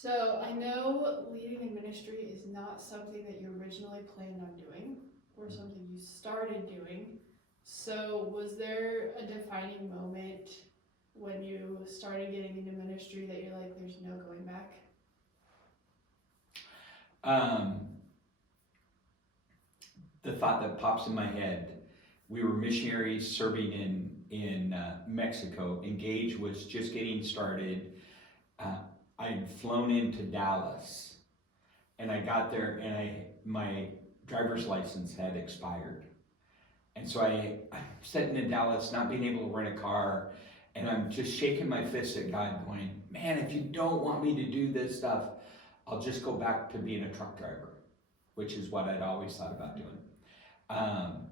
So I know leading a ministry is not something that you originally planned on doing or something you started doing. So was there a defining moment when you started getting into ministry that you're like, there's no going back? The thought that pops in my head, we were missionaries serving in Mexico. Engage was just getting started. I had flown into Dallas, and I got there, and my driver's license had expired, and so I'm sitting in Dallas, not being able to rent a car, and I'm just shaking my fist at God, going, "Man, if you don't want me to do this stuff, I'll just go back to being a truck driver," which is what I'd always thought about doing. Um,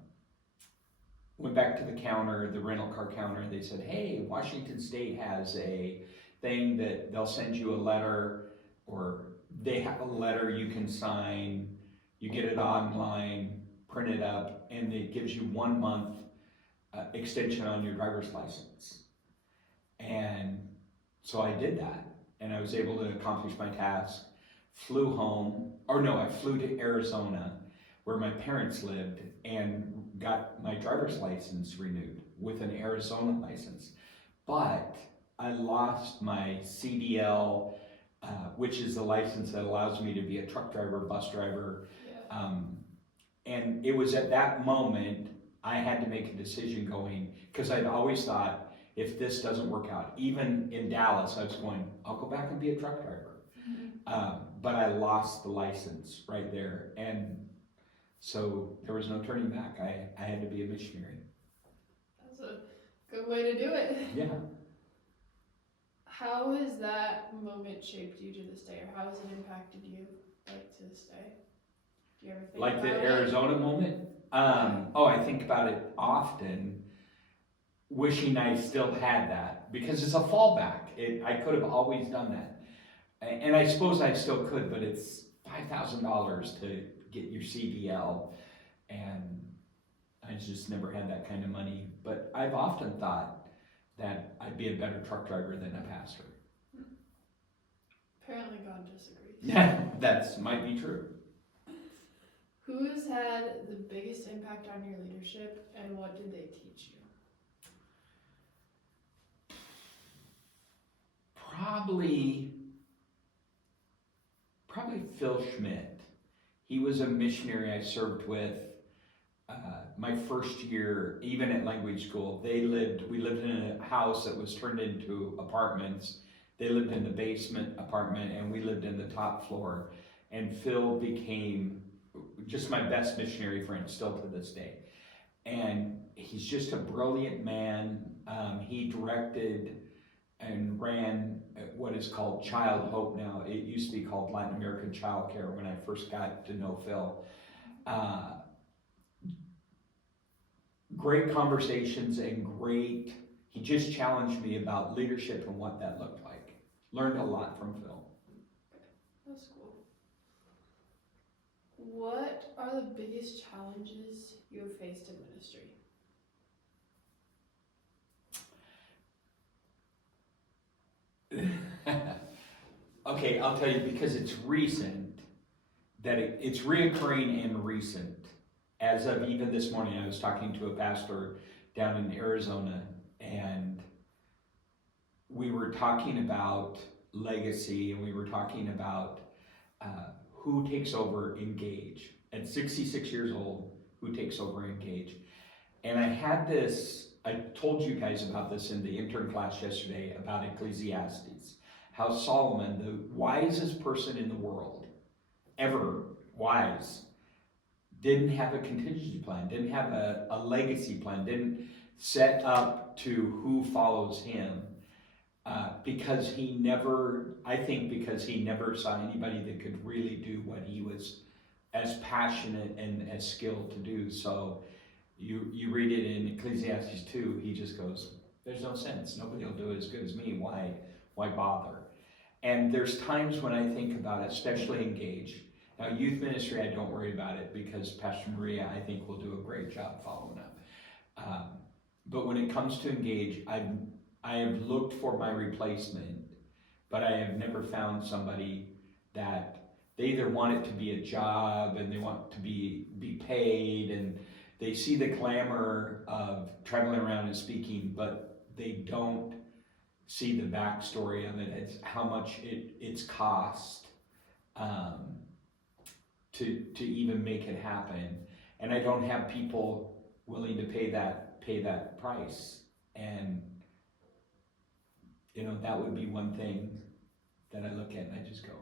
Went back to the counter, the rental car counter, and they said, "Hey, Washington State has a thing that they'll send you a letter, or they have a letter you can sign. You get it online, print it up, and it gives you 1 month extension on your driver's license." And so I did that, and I was able to accomplish my task. Flew home, or no, I flew to Arizona, where my parents lived, and got my driver's license renewed with an Arizona license. But I lost my CDL, which is the license that allows me to be a truck driver, bus driver. Yeah. And it was at that moment I had to make a decision going, because I'd always thought, if this doesn't work out, even in Dallas, I was going, I'll go back and be a truck driver. But I lost the license right there. And so there was no turning back. I had to be a missionary. That's a good way to do it. Yeah. How has that moment shaped you to this day, or how has it impacted you, like, to this day? Do you ever think Like about the it? Arizona moment? Oh, I think about it often, wishing I still had that, because it's a fallback. I could have always done that. And I suppose I still could, but it's $5,000 to get your CDL, and I just never had that kind of money. But I've often thought that I'd be a better truck driver than a pastor. Apparently God disagrees. Yeah, that might be true. Who has had the biggest impact on your leadership, and what did they teach you? Probably Phil Schmidt. He was a missionary I served with my first year, even at language school. We lived in a house that was turned into apartments. They lived in the basement apartment, and we lived in the top floor. And Phil became just my best missionary friend, still to this day. And he's just a brilliant man. He directed and ran what is called Child Hope now. It used to be called Latin American Child Care when I first got to know Phil. Great conversations, and he just challenged me about leadership and what that looked like. Learned a lot from Phil. That's cool. What are the biggest challenges you have faced in ministry? Okay, I'll tell you, because it's recent, that it's reoccurring and recent. As of even this morning, I was talking to a pastor down in Arizona, and we were talking about legacy, and we were talking about who takes over Engage. At 66 years old, who takes over Engage? And I told you guys about this in the intern class yesterday about Ecclesiastes. How Solomon, the wisest person in the world, ever wise, didn't have a contingency plan, didn't have a legacy plan, didn't set up to who follows him, because he never saw anybody that could really do what he was as passionate and as skilled to do. So you read it in Ecclesiastes 2, he just goes, there's no sense, nobody will do it as good as me, why bother? And there's times when I think about it, especially Engage. Now, youth ministry, I don't worry about it, because Pastor Maria, I think, will do a great job following up. But when it comes to Engage, I have looked for my replacement, but I have never found somebody that they either want it to be a job and they want to be paid, and they see the glamour of traveling around and speaking, but they don't see the backstory of it. It's how much it's cost to even make it happen, and I don't have people willing to pay that price. And that would be one thing that I look at and I just go,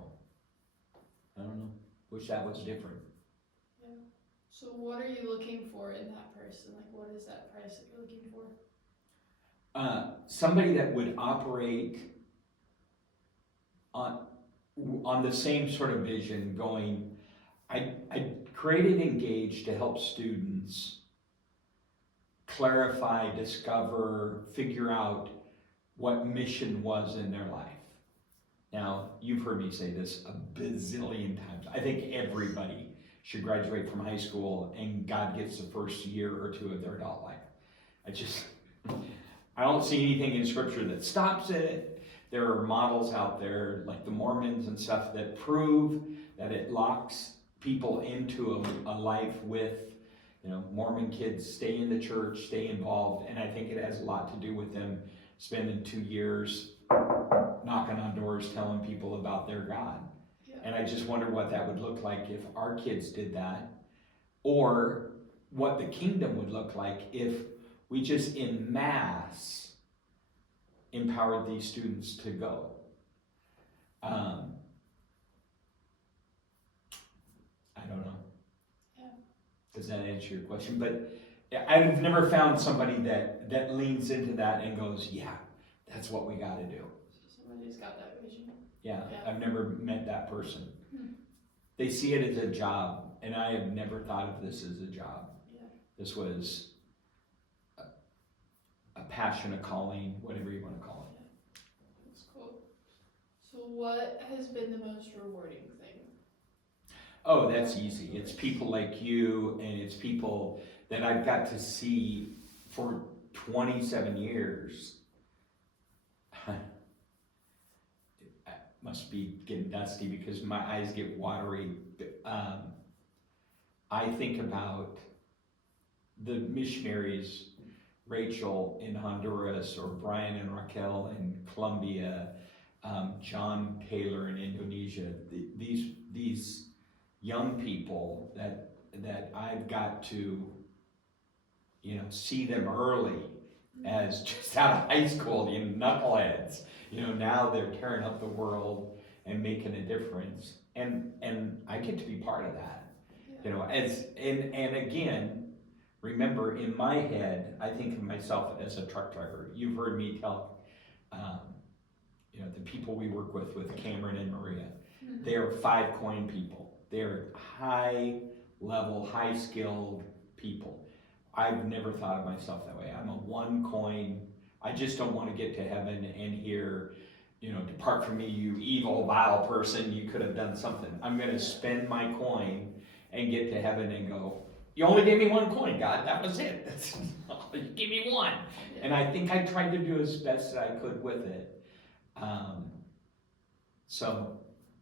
I don't know, wish that was different. Yeah. So what are you looking for in that person? Like, what is that price that you're looking for? Somebody that would operate on the same sort of vision, going, I created Engage to help students clarify, discover, figure out what mission was in their life. Now, you've heard me say this a bazillion times. I think everybody should graduate from high school and God gets the first year or two of their adult life. I don't see anything in scripture that stops it. There are models out there like the Mormons and stuff that prove that it locks people into a life with, Mormon kids stay in the church, stay involved, and I think it has a lot to do with them spending 2 years knocking on doors telling people about their God. Yeah. And I just wonder what that would look like if our kids did that, or what the kingdom would look like if we just en masse empowered these students to go. I don't know. Yeah. Does that answer your question? But I've never found somebody that leans into that and goes, yeah, that's what we got to do. So somebody who's got that vision. Yeah, Yeah. I've never met that person. They see it as a job, and I have never thought of this as a job. Yeah. This was a passion, a calling, whatever you want to call it. Yeah. That's cool. So what has been the most rewarding thing? Oh, that's easy. It's people like you, and it's people that I've got to see for 27 years. I must be getting dusty because my eyes get watery. I think about the missionaries, Rachel in Honduras, or Brian and Raquel in Colombia, John Taylor in Indonesia. These young people that I've got to, see them early as just out of high school, knuckleheads. Now they're tearing up the world and making a difference, and I get to be part of that. Yeah. And again, remember, in my head, I think of myself as a truck driver. You've heard me tell, the people we work with Cameron and Maria, they are 5 coin people. They're high level, high skilled people. I've never thought of myself that way. I'm a 1 coin. I just don't want to get to heaven and hear, depart from me, you evil, vile person, you could have done something. I'm going to spend my coin and get to heaven and go, you only gave me 1 coin, God, that was it. You give me 1. Yeah. And I think I tried to do as best as I could with it. So